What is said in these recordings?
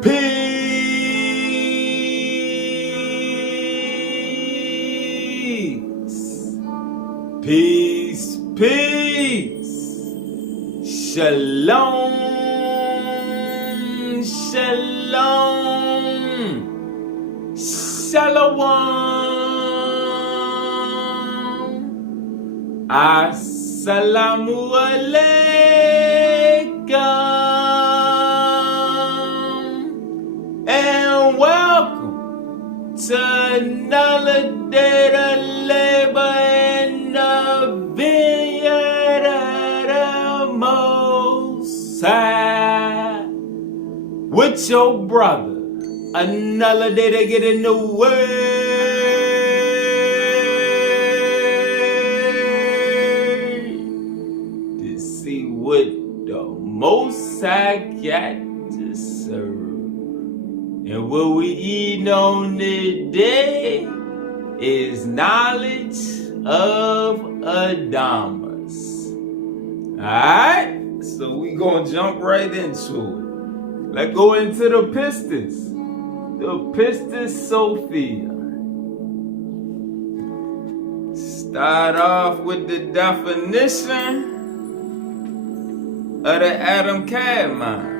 Peace, peace. Shalom, shalom, shalom. Assalamu alaikum. And welcome to another day of labor in the vineyard of the Most High. With your brother, another day to get in the word to see what the Most High got to serve. And what we eat on today is knowledge of Adamas. Alright? So we gonna jump right into it. Let's go into the Pistis. The Pistis Sophia. Start off with the definition of the Adam Cad mind.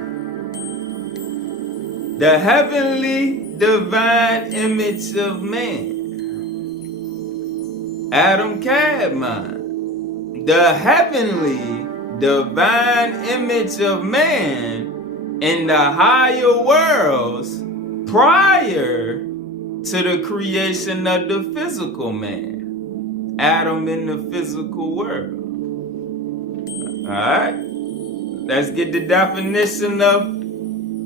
The heavenly divine image of man. Adam Cad mind. The heavenly divine image of man in the higher worlds prior to the creation of the physical man. Adam in the physical world. Alright? Let's get the definition of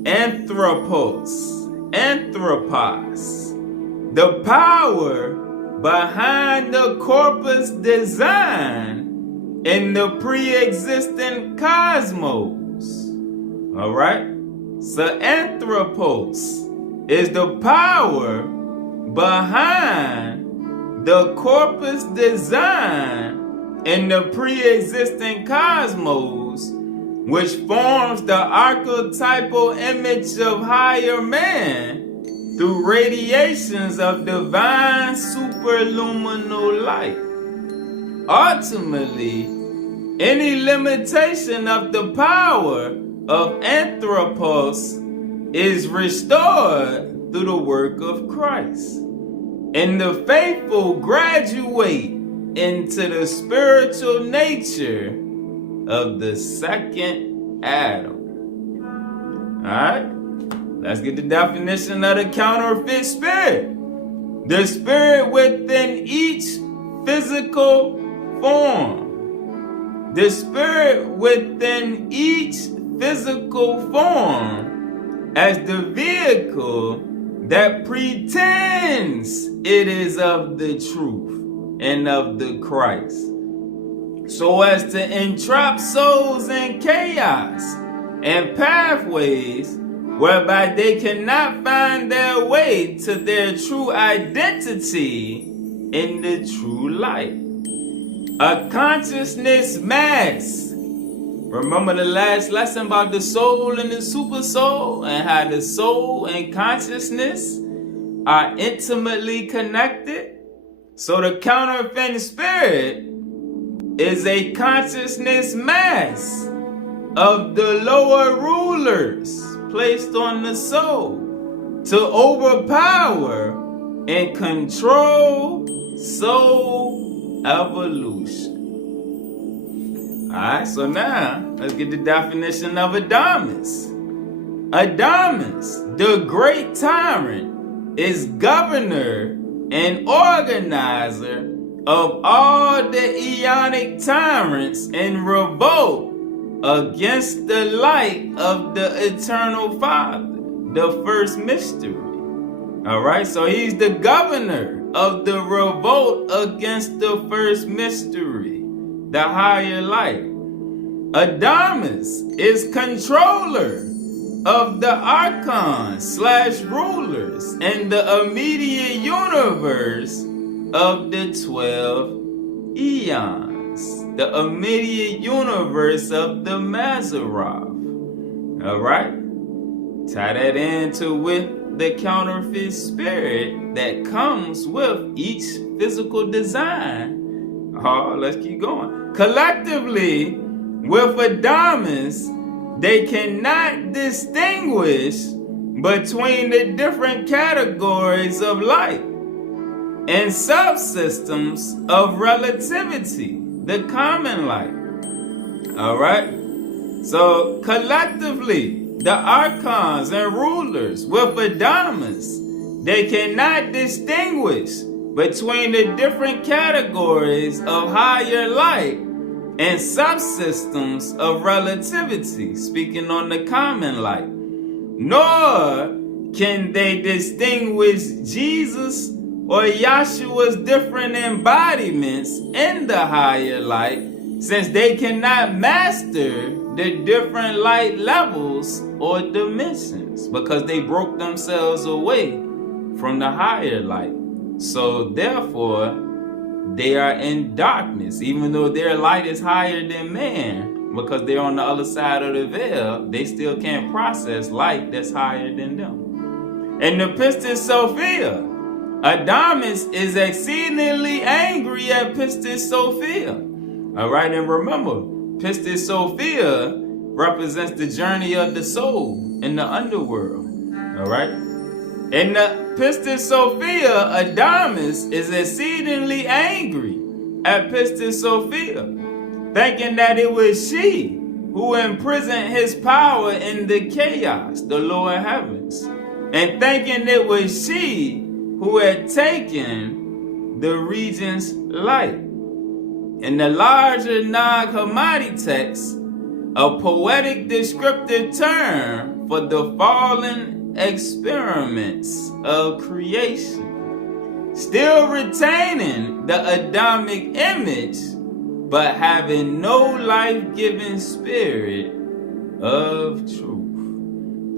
anthropos, the power behind the corpus design in the pre-existent cosmos. Alright? So anthropos is the power behind the corpus design in the pre-existent cosmos, which forms the archetypal image of higher man through radiations of divine superluminal light. Ultimately, any limitation of the power of anthropos is restored through the work of Christ. And the faithful graduate into the spiritual nature of the second Adam. Alright? Let's get the definition of the counterfeit spirit. The spirit within each physical form. The spirit within each physical form as the vehicle that pretends it is of the truth and of the Christ, so as to entrap souls in chaos and pathways whereby they cannot find their way to their true identity in the true light. A consciousness mass. Remember the last lesson about the soul and the super soul, and how the soul and consciousness are intimately connected? So the counterfeit spirit is a consciousness mass of the lower rulers placed on the soul to overpower and control soul evolution. Alright, so now let's get the definition of Adamas. Adamas, the great tyrant, is governor and organizer of all the eonic tyrants in revolt against the light of the eternal Father, the first mystery. Alright, so he's the governor of the revolt against the first mystery, the higher light. Adamas is controller of the archons / rulers in the immediate universe of the 12 eons, the immediate universe of the Mazzaroth. Alright? Tie that into with the counterfeit spirit that comes with each physical design. Oh, let's keep going. Collectively, with Adamas, they cannot distinguish between the different categories of light and subsystems of relativity, the common light. All right? So collectively, the archons and rulers with Adamas, they cannot distinguish between the different categories of higher light and subsystems of relativity, speaking on the common light. Nor can they distinguish Jesus or Yahshua's different embodiments in the higher light, since they cannot master the different light levels or dimensions, because they broke themselves away from the higher light. So therefore, they are in darkness, even though their light is higher than man, because they're on the other side of the veil. They still can't process light that's higher than them. In the Pistis Sophia, Adamas is exceedingly angry at Pistis Sophia. All right, and remember, Pistis Sophia represents the journey of the soul in the underworld. All right? In the Pistis Sophia, Adamas is exceedingly angry at Pistis Sophia, thinking that it was she who imprisoned his power in the chaos, the lower heavens, and thinking it was she who had taken the regent's light. In the larger Nag Hammadi text, a poetic descriptive term for the fallen experiments of creation, still retaining the Adamic image, but having no life-giving spirit of truth.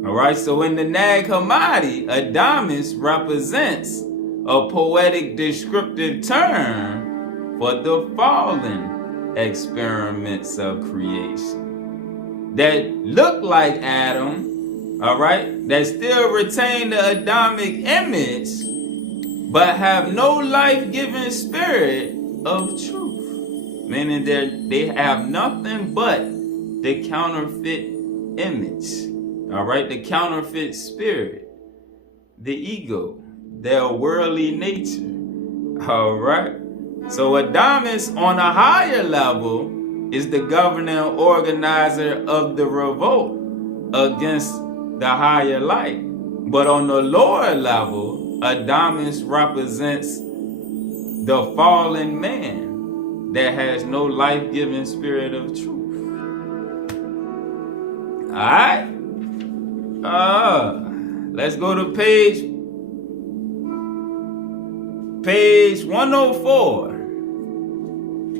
Alright, so in the Nag Hammadi, Adamas represents a poetic descriptive term for the fallen experiments of creation that look like Adam, all right, that still retain the Adamic image, but have no life-giving spirit of truth, meaning that they have nothing but the counterfeit image, all right, the counterfeit spirit, the ego, their worldly nature, all right. So Adamas on a higher level is the governing organizer of the revolt against the higher light. But on the lower level, Adamas represents the fallen man that has no life-giving spirit of truth. Alright? Let's go to page 104.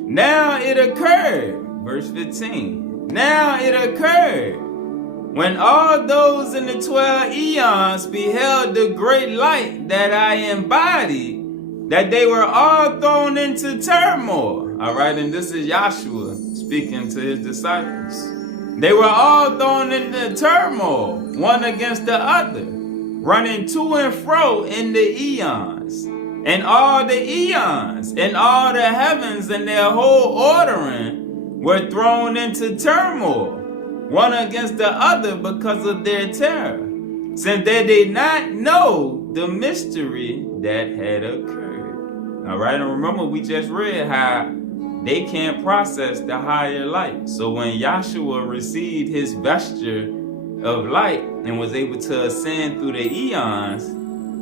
Now it occurred, verse 15. Now it occurred, when all those in the 12 eons beheld the great light that I embodied, that they were all thrown into turmoil. All right, and this is Yahshua speaking to his disciples. They were all thrown into turmoil, one against the other, running to and fro in the eons. And all the eons and all the heavens and their whole ordering were thrown into turmoil, one against the other, because of their terror, since they did not know the mystery that had occurred. All right, and remember, we just read how they can't process the higher light. So when Yahshua received his vesture of light and was able to ascend through the eons,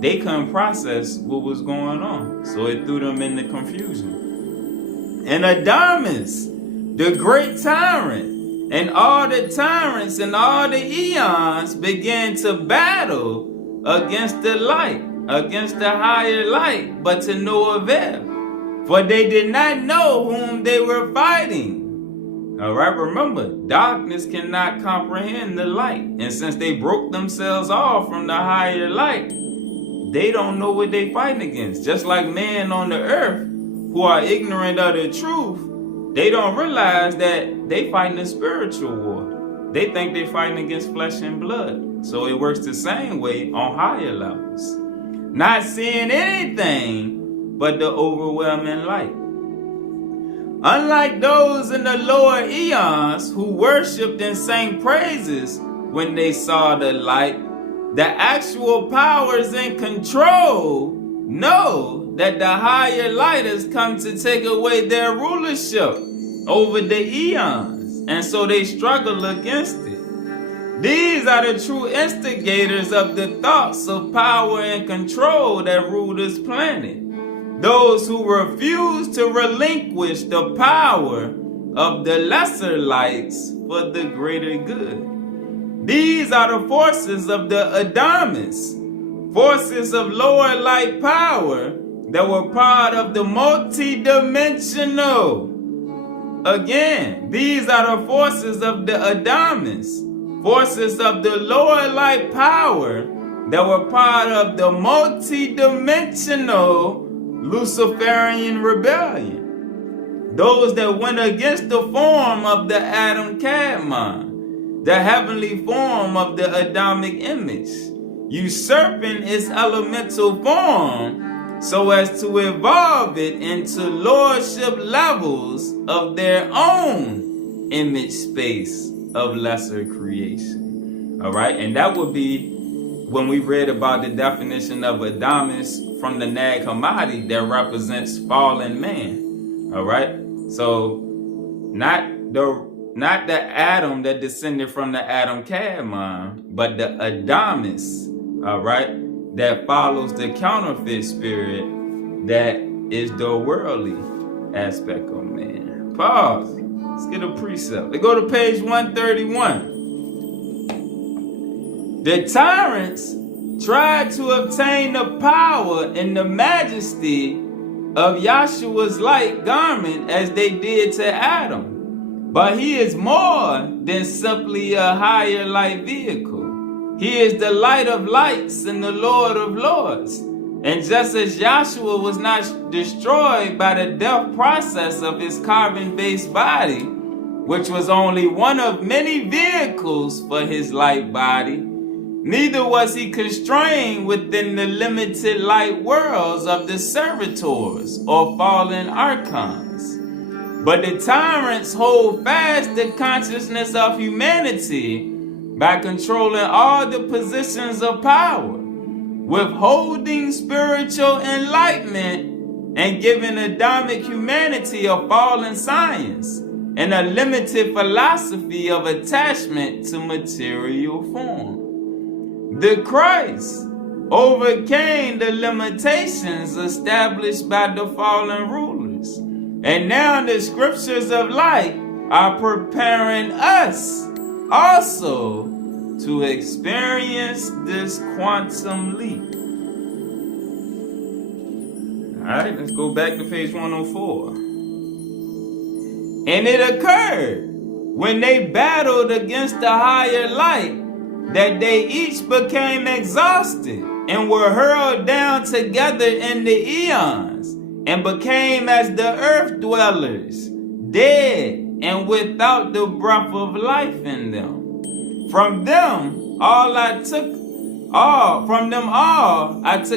they couldn't process what was going on. So it threw them into confusion. And Adamas, the great tyrant, and all the tyrants and all the eons began to battle against the light, against the higher light, but to no avail. For they did not know whom they were fighting. All right, remember, darkness cannot comprehend the light. And since they broke themselves off from the higher light, they don't know what they fighting against. Just like men on the earth who are ignorant of the truth, they don't realize that they fighting a spiritual war. they think they're fighting against flesh and blood. So it works the same way on higher levels. Not seeing anything but the overwhelming light. Unlike those in the lower eons who worshipped and sang praises when they saw the light, the actual powers in control know that the higher light has come to take away their rulership over the eons, and so they struggle against it. These are the true instigators of the thoughts of power and control that rule this planet. Those who refuse to relinquish the power of the lesser lights for the greater good. These are the forces of the Adamas, forces of lower light power that were part of the multi-dimensional. Again, these are the forces of the Adamas, forces of the lower light power that were part of the multi-dimensional Luciferian rebellion. Those that went against the form of the Adam Kadmon, the heavenly form of the Adamic image, usurping its elemental form so as to evolve it into lordship levels of their own image space of lesser creation. All right, and that would be when we read about the definition of Adamas from the Nag Hammadi that represents fallen man. All right, so not the Adam that descended from the Adam Kadmon, but the Adamas, all right, that follows the counterfeit spirit that is the worldly aspect of man. Pause. Let's get a precept. Let's go to page 131. The tyrants tried to obtain the power and the majesty of Yahshua's light garment as they did to Adam. But he is more than simply a higher light vehicle. He is the light of lights and the Lord of lords. And just as Yahshua was not destroyed by the death process of his carbon-based body, which was only one of many vehicles for his light body, neither was he constrained within the limited light worlds of the servitors or fallen archons. But the tyrants hold fast the consciousness of humanity by controlling all the positions of power, withholding spiritual enlightenment, and giving Adamic humanity a fallen science and a limited philosophy of attachment to material form. The Christ overcame the limitations established by the fallen rulers. And now the scriptures of light are preparing us also to experience this quantum leap. All right, let's go back to page 104. And it occurred when they battled against the higher light that they each became exhausted and were hurled down together in the eons and became as the earth dwellers, dead and without the breath of life in them. From them all I took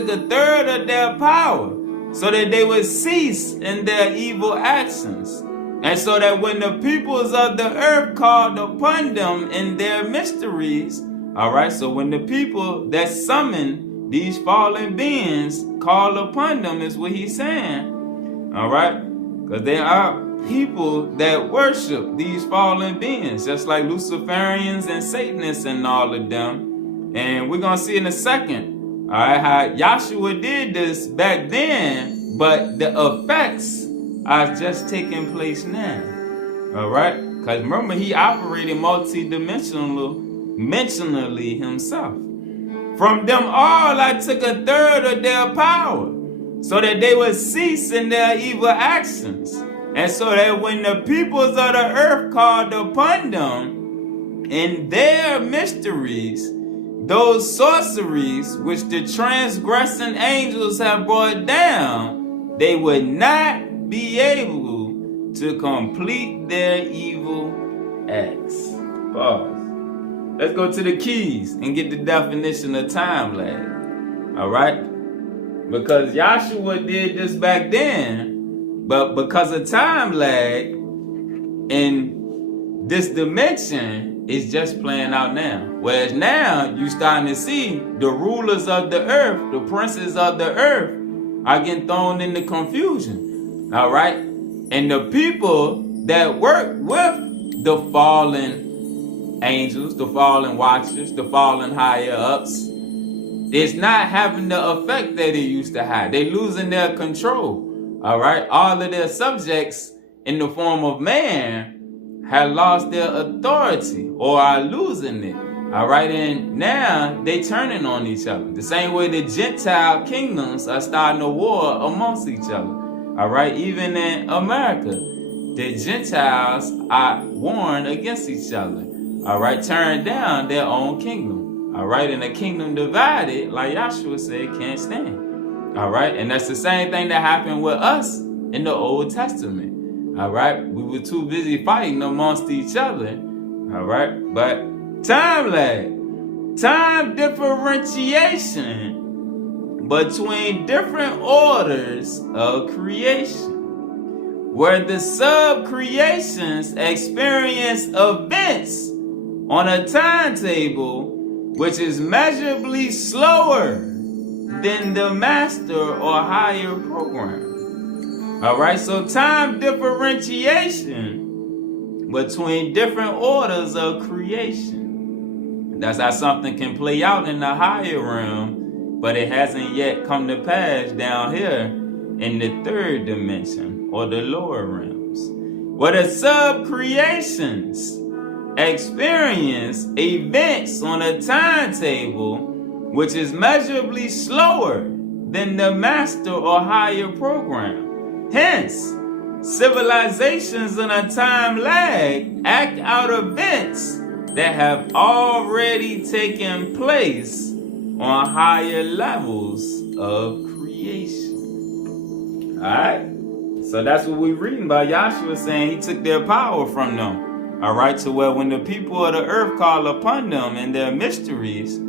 a third of their power, so that they would cease in their evil actions, and so that when the peoples of the earth called upon them in their mysteries, all right, so when the people that summon these fallen beings call upon them is what he's saying, all right, because there are people that worship these fallen beings, just like Luciferians and Satanists and all of them. And we're going to see in a second, all right, how Yahshua did this back then, but the effects are just taking place now. All right? Because remember, he operated multi-dimensionally himself. From them all, I took a third of their power, so that they would cease in their evil actions, and so that when the peoples of the earth called upon them in their mysteries, those sorceries which the transgressing angels have brought down, they would not be able to complete their evil acts. Pause. Let's go to the keys and get the definition of time lag. Alright? Because Yahshua did this back then, but because of time lag in this dimension, it's just playing out now. Whereas now, you starting to see the rulers of the earth, the princes of the earth, are getting thrown into confusion. Alright? And the people that work with the fallen angels, the fallen watchers, the fallen higher ups, it's not having the effect that it used to have. They losing their control. All right. All of their subjects in the form of man have lost their authority or are losing it. All right. And now they turning on each other. The same way the Gentile kingdoms are starting a war amongst each other. All right. Even in America, the Gentiles are warring against each other. All right, turn down their own kingdom. All right, and a kingdom divided, like Yahshua said, can't stand. All right, and that's the same thing that happened with us in the Old Testament. All right, we were too busy fighting amongst each other. All right, but time lag, time differentiation between different orders of creation, where the sub-creations experience events on a timetable which is measurably slower than the master or higher program. Alright, so time differentiation between different orders of creation. That's how something can play out in the higher realm, but it hasn't yet come to pass down here in the third dimension or the lower realms. Where the sub-creations experience events on a timetable which is measurably slower than the master or higher program. Hence, civilizations in a time lag act out events that have already taken place on higher levels of creation. Alright? So that's what we're reading about. Yahshua saying he took their power from them. Alright, so where when the people of the earth call upon them in their mysteries,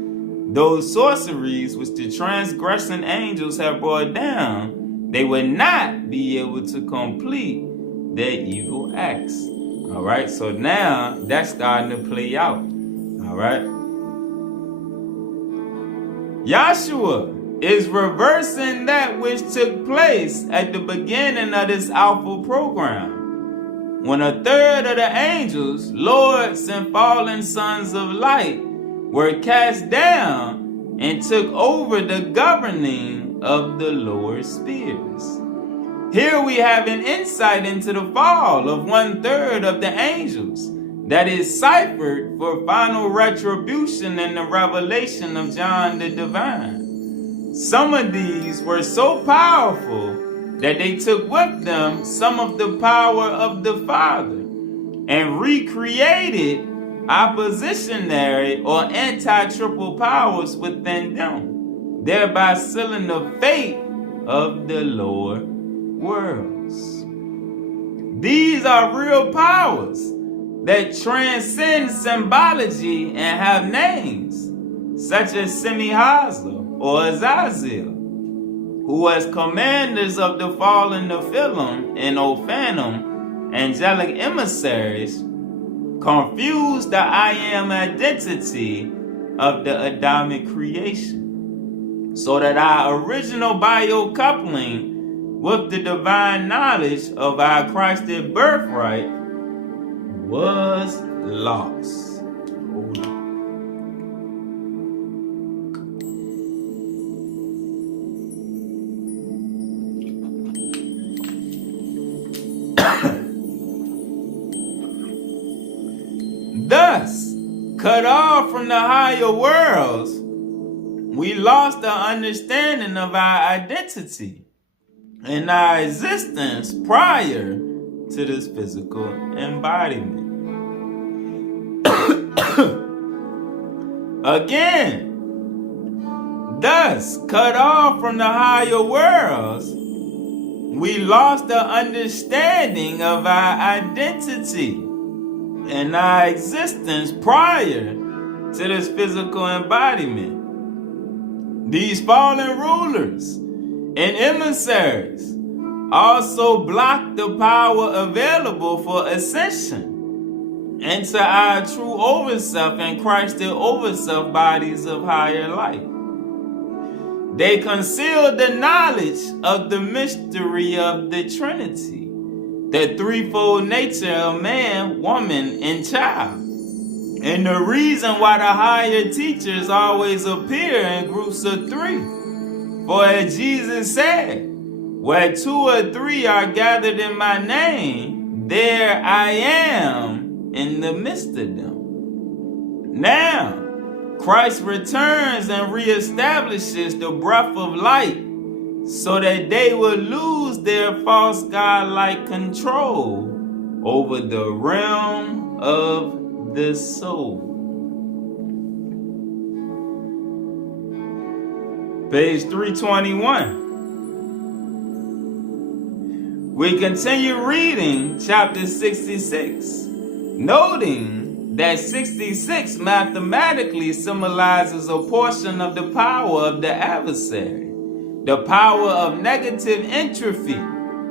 those sorceries which the transgressing angels have brought down, they would not be able to complete their evil acts. Alright, so now that's starting to play out. Alright. Yahshua is reversing that which took place at the beginning of this alpha program, when a third of the angels, lords and fallen sons of light, were cast down and took over the governing of the lower spheres. Here we have an insight into the fall of 1/3 of the angels that is ciphered for final retribution in the revelation of John the Divine. Some of these were so powerful that they took with them some of the power of the Father and recreated oppositionary or anti-triple powers within them, thereby sealing the fate of the lower worlds. These are real powers that transcend symbology and have names, such as Semi-Haza or Azazel, who as commanders of the fallen Nephilim and Ophanim, angelic emissaries, confuse the I am identity of the Adamic creation, so that our original bio-coupling with the divine knowledge of our Christed birthright was lost. Hold on. Thus, cut off from the higher worlds, we lost the understanding of our identity and our existence prior to this physical embodiment. Again, thus, cut off from the higher worlds, we lost the understanding of our identity and our existence prior to this physical embodiment. These fallen rulers and emissaries also block the power available for ascension into our true overself and Christed overself bodies of higher light. They conceal the knowledge of the mystery of the Trinity, the threefold nature of man, woman, and child. And the reason why the higher teachers always appear in groups of three. For as Jesus said, where two or three are gathered in my name, there I am in the midst of them. Now, Christ returns and reestablishes the breath of light so that they will lose their false godlike control over the realm of the soul. Page 321. We continue reading chapter 66, noting that 66 mathematically symbolizes a portion of the power of the adversary, the power of negative entropy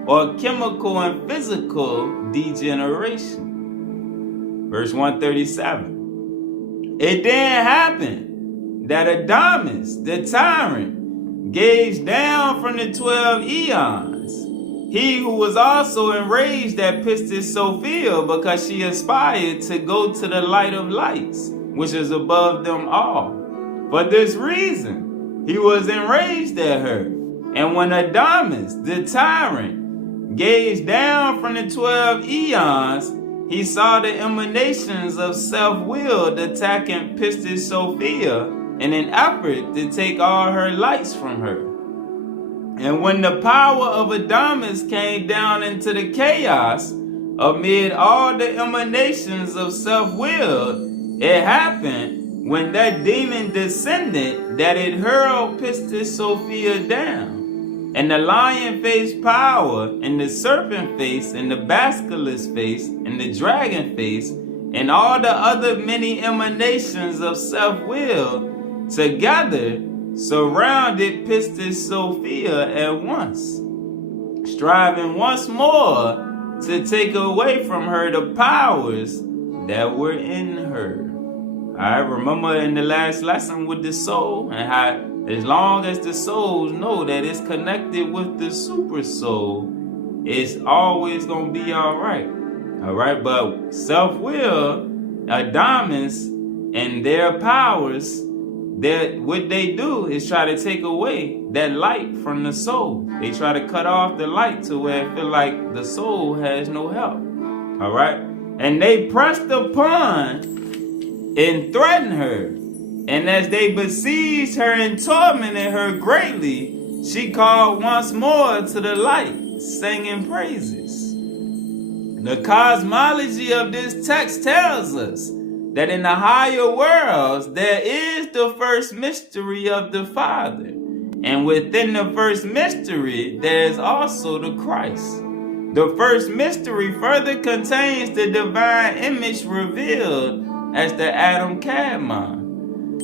or chemical and physical degeneration. Verse 137. It then happened that Adamas, the tyrant, gazed down from the 12 eons, he who was also enraged at Pistis Sophia because she aspired to go to the light of lights, which is above them all. For this reason, he was enraged at her. And when Adamas, the tyrant, gazed down from the 12 eons, he saw the emanations of self-will attacking Pistis Sophia in an effort to take all her lights from her. And when the power of Adamas came down into the chaos amid all the emanations of self-will, it happened when that demon descended that it hurled Pistis Sophia down. And the lion-faced power, and the serpent face, and the basilisk face, and the dragon face, and all the other many emanations of self-will together surrounded Pistis Sophia at once, striving once more to take away from her the powers that were in her. I remember in the last lesson with the soul, and how as long as the souls know that it's connected with the super soul, it's always going to be all right. All right, but self-will, Adamas, and their powers, what they do is try to take away that light from the soul. They try to cut off the light to where it feel like the soul has no help. All right, and they pressed upon and threatened her. And as they besieged her and tormented her greatly, she called once more to the light, singing praises. The cosmology of this text tells us that in the higher worlds, there is the first mystery of the Father. And within the first mystery, there is also the Christ. The first mystery further contains the divine image revealed as the Adam Kadmon.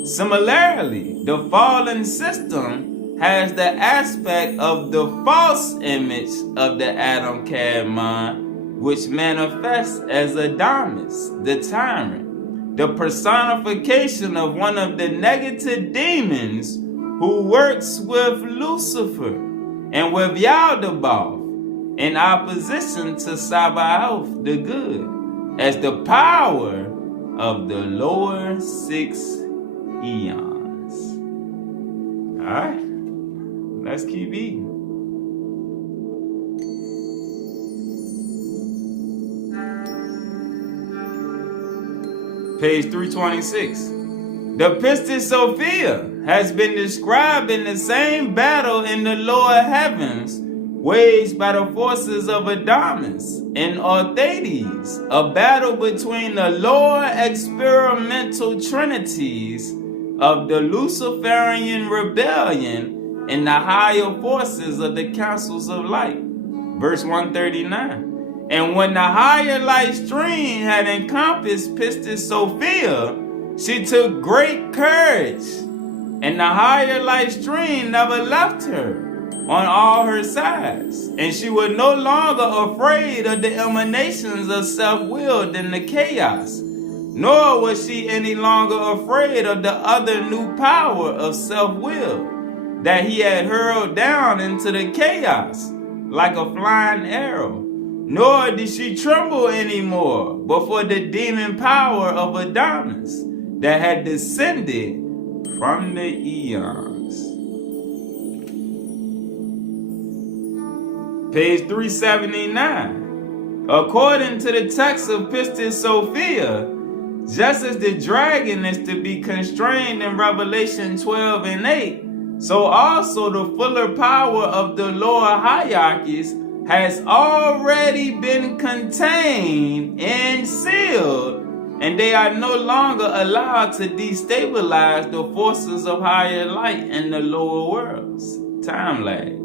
Similarly, the fallen system has the aspect of the false image of the Adam Kadmon, which manifests as Adamas, the tyrant, the personification of one of the negative demons who works with Lucifer and with Yaldabaoth in opposition to Sabaoth the good, as the power of the lower 6 eons. Alright, let's keep eating. Page 326. The Pistis Sophia has been described in the same battle in the lower heavens waged by the forces of Adamas and Orthades, a battle between the lower experimental trinities of the Luciferian rebellion and the higher forces of the councils of light. Verse 139. And when the higher light stream had encompassed Pistis Sophia, she took great courage, and the higher light stream never left her on all her sides, and she was no longer afraid of the emanations of self-will in the chaos, nor was she any longer afraid of the other new power of self-will that he had hurled down into the chaos like a flying arrow. Nor did she tremble anymore before the demon power of Adamas that had descended from the eons. Page 379. According to the text of Pistis Sophia, just as the dragon is to be constrained in Revelation 12 and 8, so also the fuller power of the lower hierarchies has already been contained and sealed, and they are no longer allowed to destabilize the forces of higher light in the lower worlds. Time lag.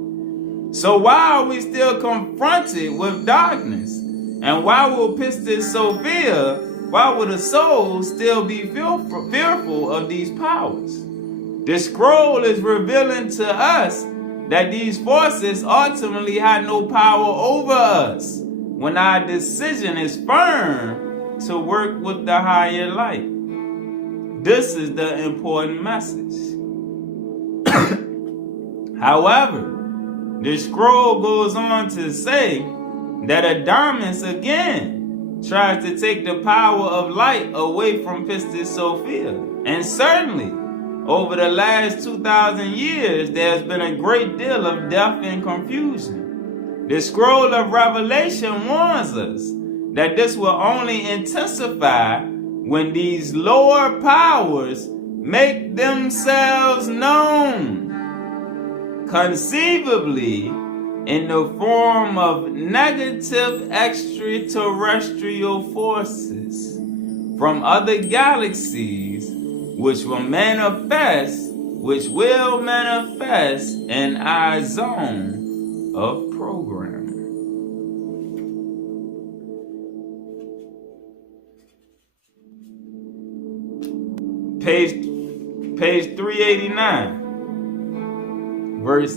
So why are we still confronted with darkness? And why will Pistis Sophia, why will the soul still be fearful of these powers? The scroll is revealing to us that these forces ultimately had no power over us when our decision is firm to work with the higher light. This is the important message. However, the scroll goes on to say that Adamas again tries to take the power of light away from Pistis Sophia. And certainly, over the last 2,000 years, there's been a great deal of death and confusion. The scroll of Revelation warns us that this will only intensify when these lower powers make themselves known, conceivably in the form of negative extraterrestrial forces from other galaxies, which will manifest in our zone of programming. Page 389, verse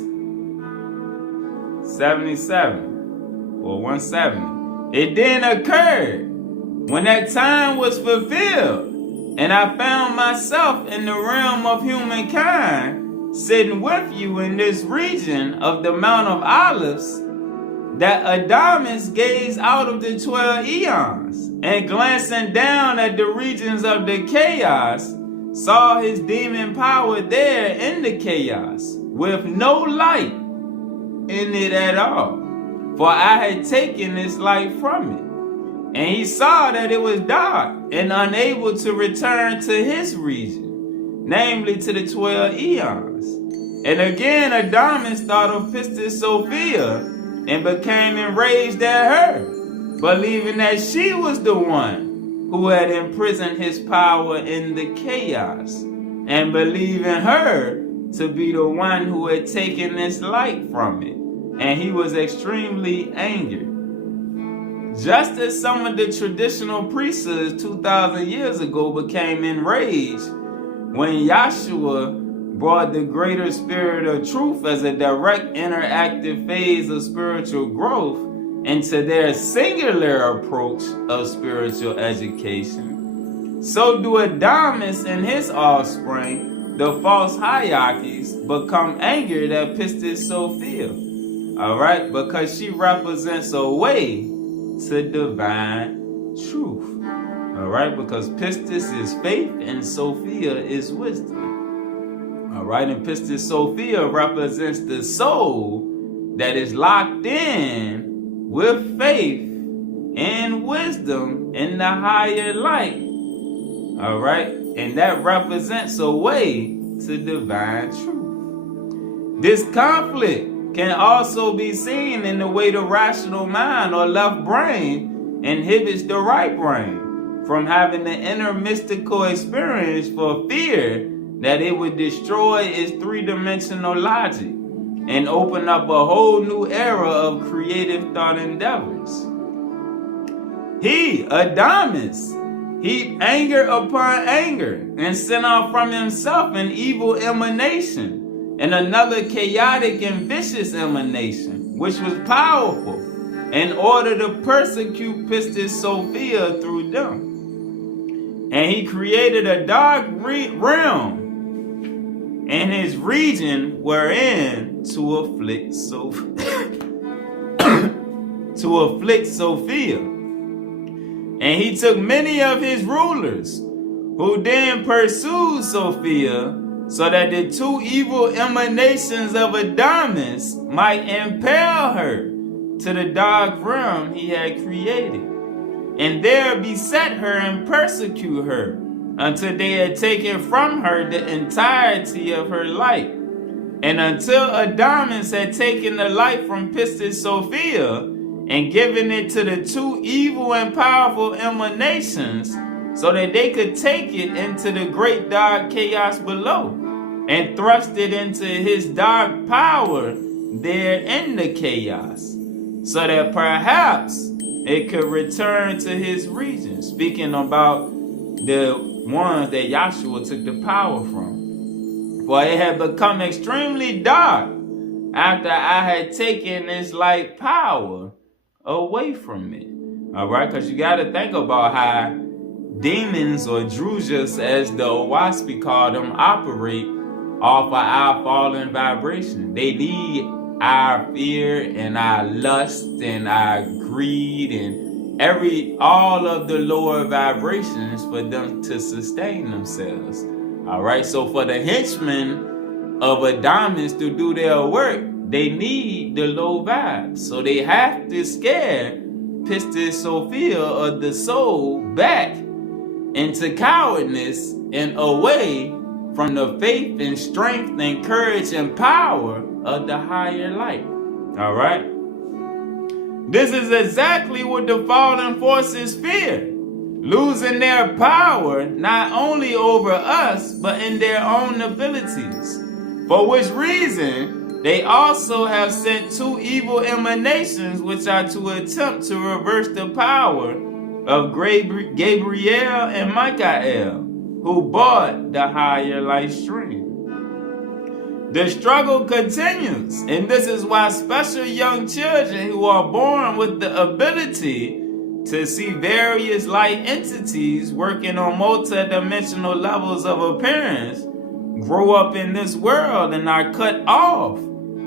77 or 170. It then occurred when that time was fulfilled, and I found myself in the realm of humankind, sitting with you in this region of the Mount of Olives, that Adamas gazed out of the 12 eons, and glancing down at the regions of the chaos, saw his demon power there in the chaos, with no light in it at all, for I had taken this light from it. And he saw that it was dark and unable to return to his region, namely to the 12 eons. And again Adamas thought of Pistis Sophia and became enraged at her, believing that she was the one who had imprisoned his power in the chaos, and believing her to be the one who had taken this light from it. And he was extremely angry. Just as some of the traditional priesthoods 2,000 years ago became enraged when Yahshua brought the greater spirit of truth as a direct interactive phase of spiritual growth into their singular approach of spiritual education, so do Adamas and his offspring, the false hierarchies, become angered at Pistis Sophia, alright, because she represents a way to divine truth, alright, because Pistis is faith and Sophia is wisdom, alright, and Pistis Sophia represents the soul that is locked in with faith and wisdom in the higher light, alright, and that represents a way to divine truth. This conflict can also be seen in the way the rational mind or left brain inhibits the right brain from having the inner mystical experience for fear that it would destroy its three-dimensional logic and open up a whole new era of creative thought endeavors. He, Adamas, heaped anger upon anger and sent out from himself an evil emanation and another chaotic and vicious emanation, which was powerful, in order to persecute Pistis Sophia through them. And he created a dark realm in his region wherein to afflict Sophia. And he took many of his rulers, who then pursued Sophia, so that the two evil emanations of Adamas might impel her to the dark realm he had created, and there beset her and persecute her, until they had taken from her the entirety of her light. And until Adamas had taken the light from Pistis Sophia, and given it to the two evil and powerful emanations, so that they could take it into the great dark chaos below, and thrust it into his dark power there in the chaos, so that perhaps it could return to his region. Speaking about the ones that Yahshua took the power from. For it had become extremely dark after I had taken this light power away from it. Alright, because you got to think about how demons, or drujas as the Owaspi call them, operate off of our fallen vibration. They need our fear and our lust and our greed and all of the lower vibrations for them to sustain themselves. Alright, so for the henchmen of Adamas to do their work, they need the low vibes. So they have to scare Pistis Sophia, or the soul, back into cowardness and away from the faith and strength and courage and power of the higher light. Alright? This is exactly what the fallen forces fear. Losing their power not only over us, but in their own abilities. For which reason, they also have sent two evil emanations, which are to attempt to reverse the power of Gabriel and Michael, who bought the higher light stream. The struggle continues, and this is why special young children who are born with the ability to see various light entities working on multi-dimensional levels of appearance grow up in this world and are cut off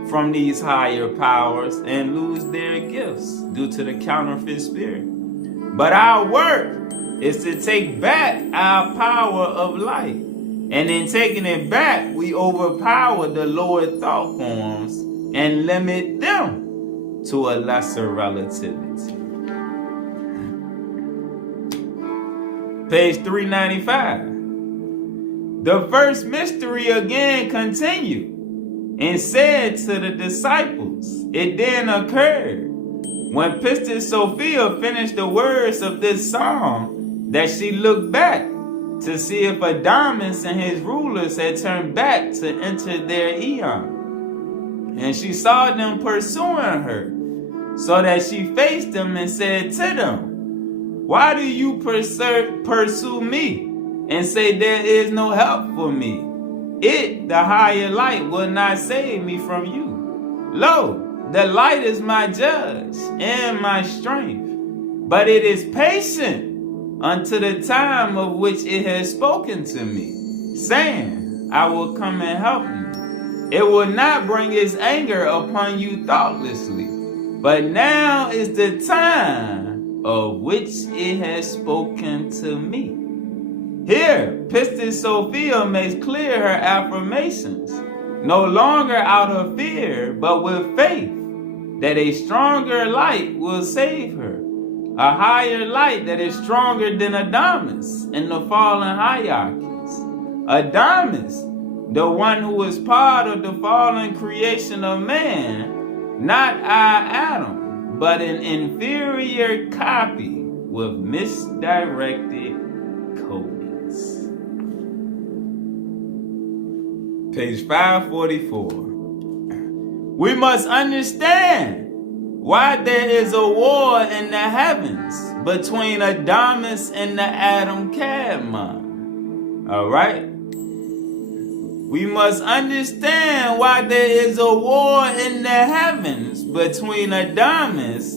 from these higher powers and lose their gifts due to the counterfeit spirit. But our work is to take back our power of light. And in taking it back, we overpower the lower thought forms and limit them to a lesser relativity. Page 395. The first mystery again continued and said to the disciples, it then occurred when Pistis Sophia finished the words of this song that she looked back to see if Adamas and his rulers had turned back to enter their eon. And she saw them pursuing her, so that she faced them and said to them, why do you pursue me and say there is no help for me? It, the higher light, will not save me from you. Lo, the light is my judge and my strength, but it is patient unto the time of which it has spoken to me, saying, I will come and help you. It will not bring its anger upon you thoughtlessly, but now is the time of which it has spoken to me. Here, Pistis Sophia makes clear her affirmations, no longer out of fear, but with faith that a stronger light will save her. A higher light that is stronger than Adamas in the fallen hierarchies. Adamas, the one who is part of the fallen creation of man, not our Adam, but an inferior copy with misdirected codings. Page 544. We must understand why there is a war in the heavens between Adamas and the Adam Kadmon. Alright? We must understand why there is a war in the heavens between Adamas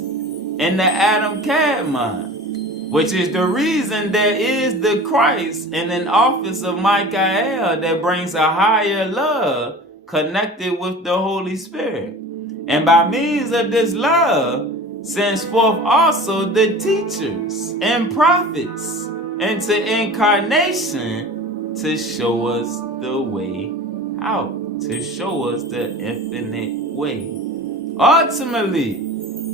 and the Adam Kadmon, which is the reason there is the Christ in an office of Michael that brings a higher love connected with the Holy Spirit. And by means of this love, sends forth also the teachers and prophets into incarnation to show us the way out, to show us the infinite way. Ultimately,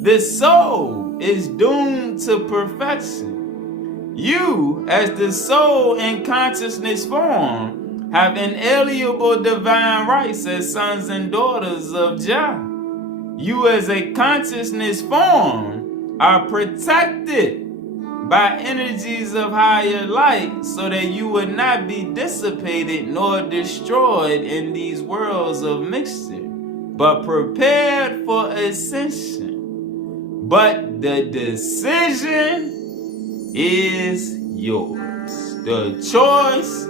the soul is doomed to perfection. You, as the soul in consciousness form, have inalienable divine rights as sons and daughters of Jah. You as a consciousness form are protected by energies of higher light so that you would not be dissipated nor destroyed in these worlds of mixture, but prepared for ascension. But the decision is yours. The choice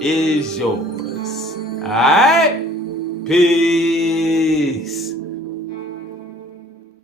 is yours. Alright? Peace.